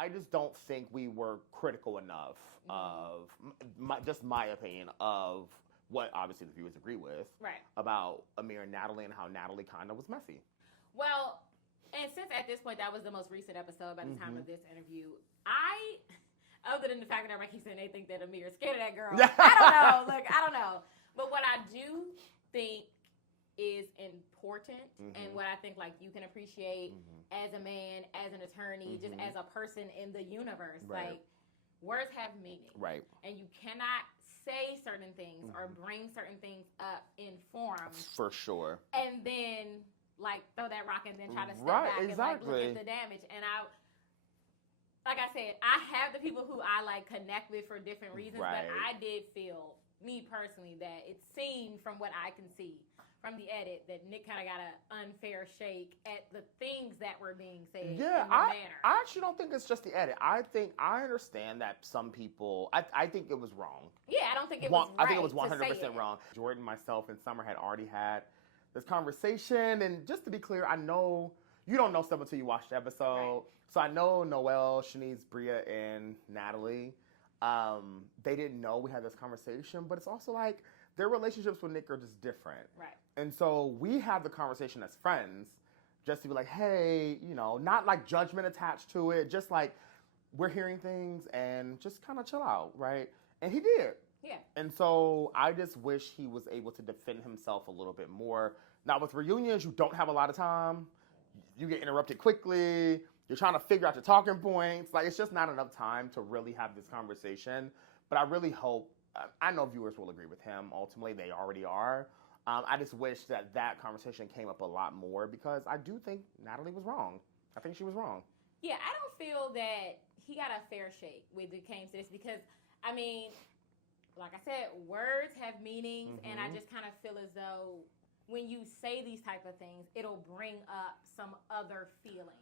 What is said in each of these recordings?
I just don't think we were critical enough of, my opinion, of what obviously the viewers agree with about Amir and Natalie and how Natalie kind of was messy. Well, and since at this point that was the most recent episode by the time of this interview, other than the fact that everybody keeps saying they think that Amir is scared of that girl, I don't know. I don't know. But what I do think is important and what I think like you can appreciate as a man, as an attorney, just as a person in the universe, like words have meaning. Right. And you cannot say certain things or bring certain things up in form. For sure. And then like throw that rock and then try to step back and like look at the damage. And like I said, I have the people who I like connect with for different reasons, but I did feel, me personally, that it seemed from what I can see from the edit that Nick kind of got an unfair shake at the things that were being said. Yeah, I actually don't think it's just the edit. I understand that some people, I think it was wrong. Yeah, I don't think it was right. I think it was 100% wrong. Jordan, myself, and Summer had already had this conversation, and just to be clear, I know you don't know stuff until you watch the episode. So I know Noelle, Shanice, Bria, and Natalie, they didn't know we had this conversation, but it's also like their relationships with Nick are just different. Right. And so we have the conversation as friends just to be like, hey, not like judgment attached to it, just like we're hearing things and just kind of chill out, right? And he did. Yeah. And so I just wish he was able to defend himself a little bit more. Now with reunions, you don't have a lot of time. You get interrupted quickly. You're trying to figure out your talking points. Like, it's just not enough time to really have this conversation. But I really hope, I know viewers will agree with him. Ultimately, they already are. I just wish that conversation came up a lot more because I do think Natalie was wrong. I think she was wrong. Yeah, I don't feel that he got a fair shake when it came to this because, I mean, like I said, words have meanings, and I just kind of feel as though when you say these type of things, it'll bring up some other feelings.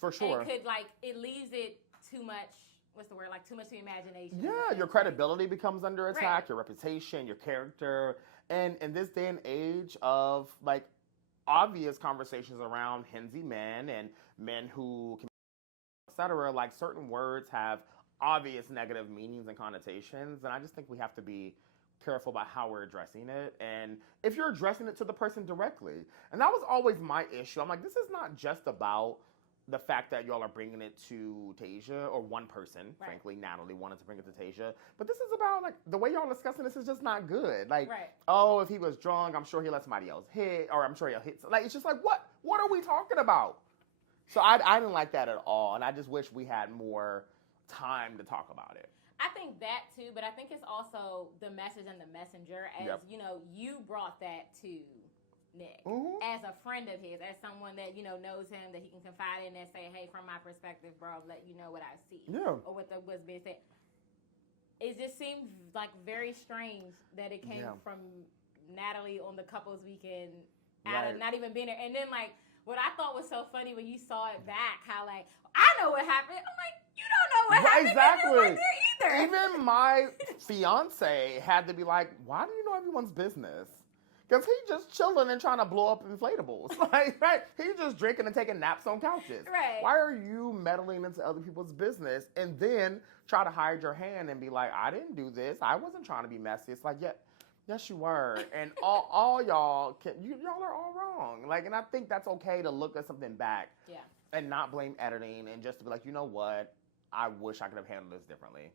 For sure. And it leaves it too much, what's the word, like too much to imagination. Yeah, your credibility becomes under attack, your reputation, your character. And in this day and age of like obvious conversations around Hensi men and men who can, etc., like certain words have obvious negative meanings and connotations. And I just think we have to be careful about how we're addressing it. And if you're addressing it to the person directly. And that was always my issue. I'm like, this is not just about the fact that y'all are bringing it to Tasia, or one person, frankly, Natalie wanted to bring it to Tasia. But this is about, like, the way y'all discussing this is just not good. Like, oh, if he was drunk, I'm sure he'll let somebody else hit, or I'm sure he'll hit. Like, it's just like, what are we talking about? So I didn't like that at all, and I just wish we had more time to talk about it. I think that, too, but I think it's also the message and the messenger, as, you brought that to Nick as a friend of his, as someone that knows him, that he can confide in and say, hey, from my perspective, bro, let you know what I see, or what was being said. It just seemed like very strange that it came from Natalie on the couples weekend out of not even being there. And then like what I thought was so funny when you saw it back, how like I know what happened. I'm like, you don't know what happened. Exactly. You weren't there either. Even my fiance had to be like, why do you know everyone's business? Because he's just chilling and trying to blow up inflatables. Like, he's just drinking and taking naps on couches. Right. Why are you meddling into other people's business and then try to hide your hand and be like, I didn't do this. I wasn't trying to be messy. It's like, yes, you were. And all y'all, y'all are all wrong. Like, and I think that's okay to look at something back and not blame editing and just to be like, you know what? I wish I could have handled this differently.